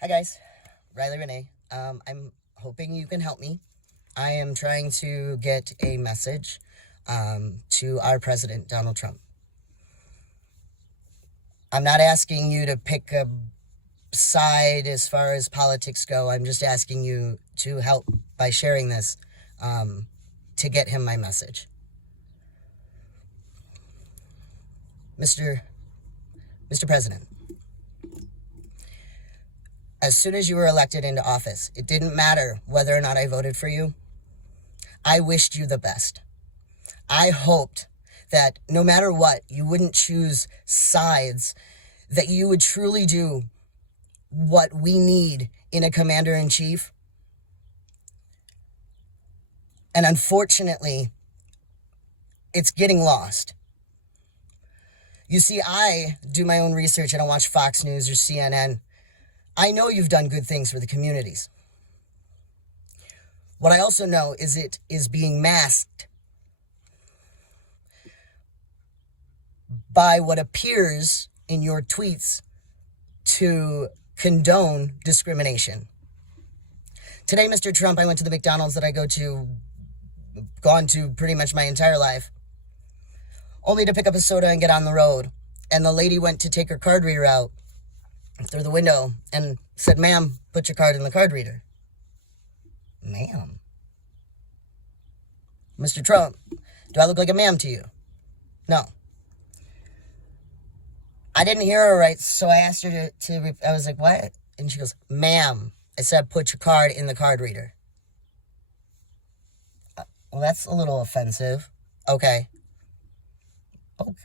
Hi guys, Ryley Renee. I'm hoping you can help me. I am trying to get a message to our president, Donald Trump. I'm not asking you to pick a side as far as politics go. I'm just asking you to help by sharing this to get him my message. Mr. President, as soon as you were elected into office, it didn't matter whether or not I voted for you. I wished you the best. I hoped that no matter what, you wouldn't choose sides, that you would truly do what we need in a commander-in-chief. And unfortunately, it's getting lost. You see, I do my own research. I don't watch Fox News or CNN. I know you've done good things for the communities. What I also know is it is being masked by what appears in your tweets to condone discrimination. Today, Mr. Trump, I went to the McDonald's that I gone to pretty much my entire life, only to pick up a soda and get on the road. And the lady went to take her card reader out through the window and said, "Ma'am, put your card in the card reader." Ma'am? Mr. Trump, do I look like a ma'am to you? No. I didn't hear her right, so I asked her I was like, "What?" And she goes, "Ma'am, I said put your card in the card reader." Well, that's a little offensive. Okay.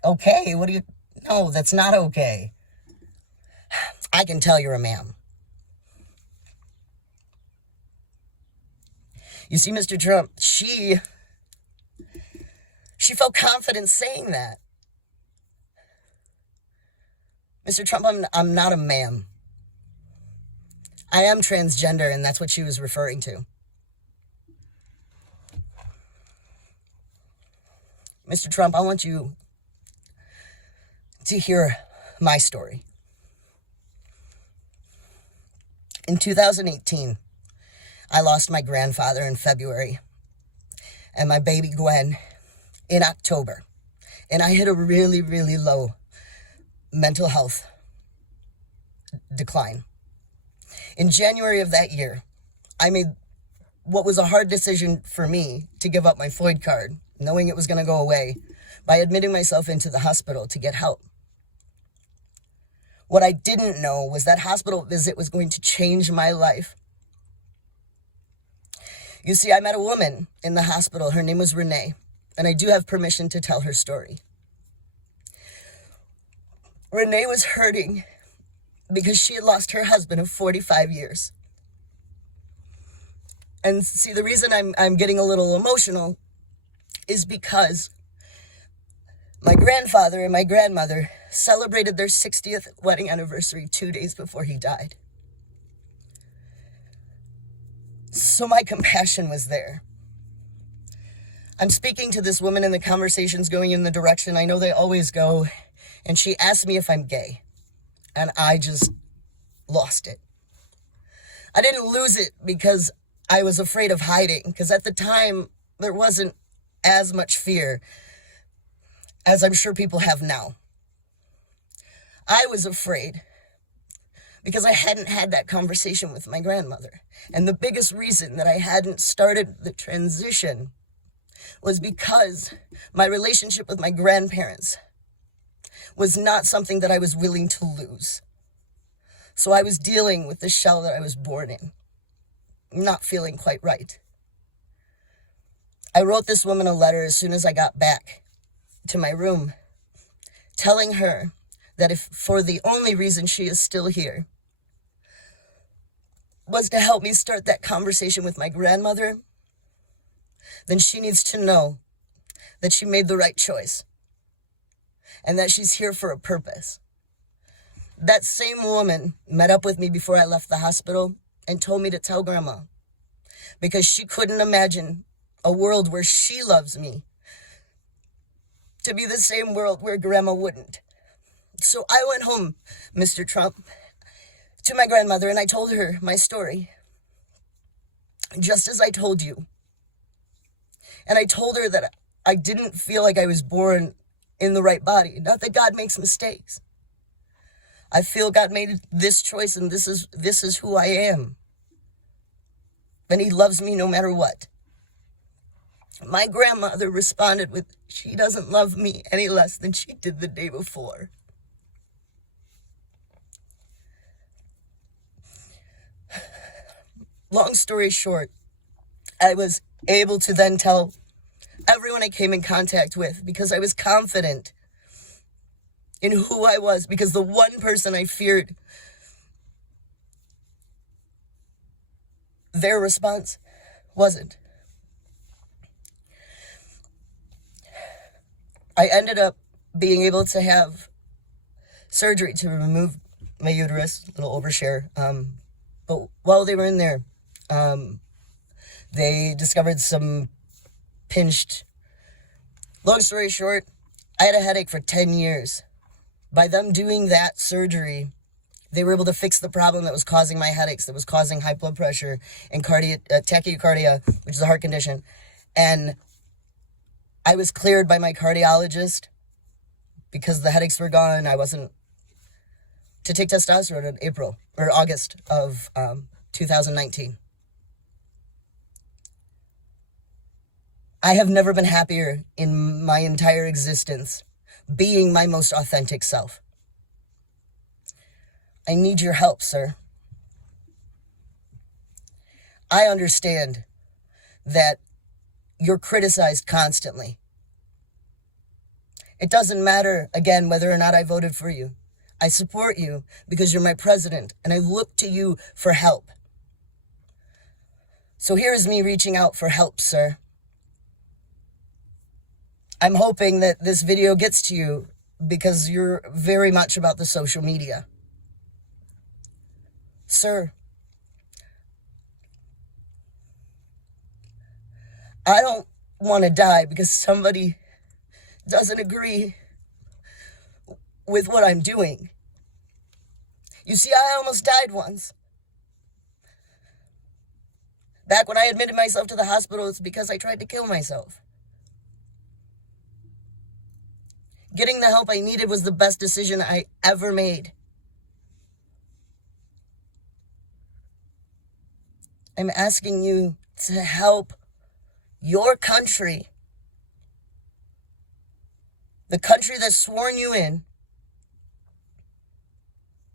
Okay, what do you... No, that's not okay. I can tell you're a ma'am. You see, Mr. Trump, she felt confident saying that. Mr. Trump, I'm not a ma'am. I am transgender, and that's what she was referring to. Mr. Trump, I want you to hear my story. In 2018, I lost my grandfather in February and my baby Gwen in October. And I hit a really, really low mental health decline. In January of that year, I made what was a hard decision for me to give up my Floyd card, knowing it was going to go away, by admitting myself into the hospital to get help. What I didn't know was that hospital visit was going to change my life. You see, I met a woman in the hospital. Her name was Renee, and I do have permission to tell her story. Renee was hurting because she had lost her husband of 45 years. And see, the reason I'm getting a little emotional is because my grandfather and my grandmother celebrated their 60th wedding anniversary 2 days before he died. So my compassion was there. I'm speaking to this woman and the conversation's going in the direction I know they always go, and she asked me if I'm gay, and I just lost it. I didn't lose it because I was afraid of hiding, because at the time there wasn't as much fear as I'm sure people have now. I was afraid because I hadn't had that conversation with my grandmother. And the biggest reason that I hadn't started the transition was because my relationship with my grandparents was not something that I was willing to lose. So I was dealing with the shell that I was born in, not feeling quite right. I wrote this woman a letter as soon as I got back to my room, telling her that if for the only reason she is still here was to help me start that conversation with my grandmother, then she needs to know that she made the right choice and that she's here for a purpose. That same woman met up with me before I left the hospital and told me to tell Grandma, because she couldn't imagine a world where she loves me to be the same world where Grandma wouldn't. So I went home, Mr. Trump, to my grandmother, and I told her my story, just as I told you. And I told her that I didn't feel like I was born in the right body. Not that God makes mistakes. I feel God made this choice, and this is who I am. And he loves me no matter what. My grandmother responded with, she doesn't love me any less than she did the day before. Long story short, I was able to then tell everyone I came in contact with, because I was confident in who I was, because the one person I feared their response wasn't. I ended up being able to have surgery to remove my uterus, a little overshare. But while they were in there, they discovered some pinched. Long story short, I had a headache for 10 years. By them doing that surgery, they were able to fix the problem that was causing my headaches, that was causing high blood pressure and tachycardia, which is a heart condition. And I was cleared by my cardiologist because the headaches were gone. I wasn't to take testosterone in August of 2019. I have never been happier in my entire existence, being my most authentic self. I need your help, sir. I understand that you're criticized constantly. It doesn't matter, again, whether or not I voted for you. I support you because you're my president, and I look to you for help. So here's me reaching out for help, sir. I'm hoping that this video gets to you because you're very much about the social media. Sir, I don't want to die because somebody doesn't agree with what I'm doing. You see, I almost died once. Back when I admitted myself to the hospital, it's because I tried to kill myself. Getting the help I needed was the best decision I ever made. I'm asking you to help your country, the country that's sworn you in,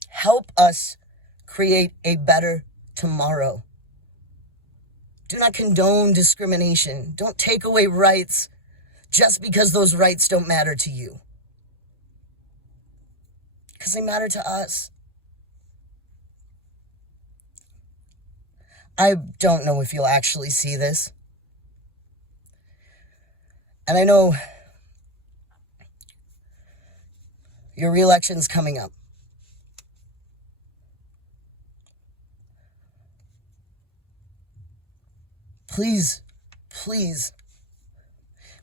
help us create a better tomorrow. Do not condone discrimination. Don't take away rights just because those rights don't matter to you. Because they matter to us. I don't know if you'll actually see this. And I know your re-election's coming up. Please, please,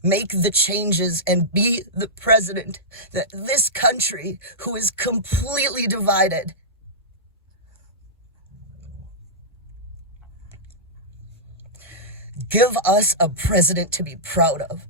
make the changes and be the president that this country, who is completely divided, give us a president to be proud of.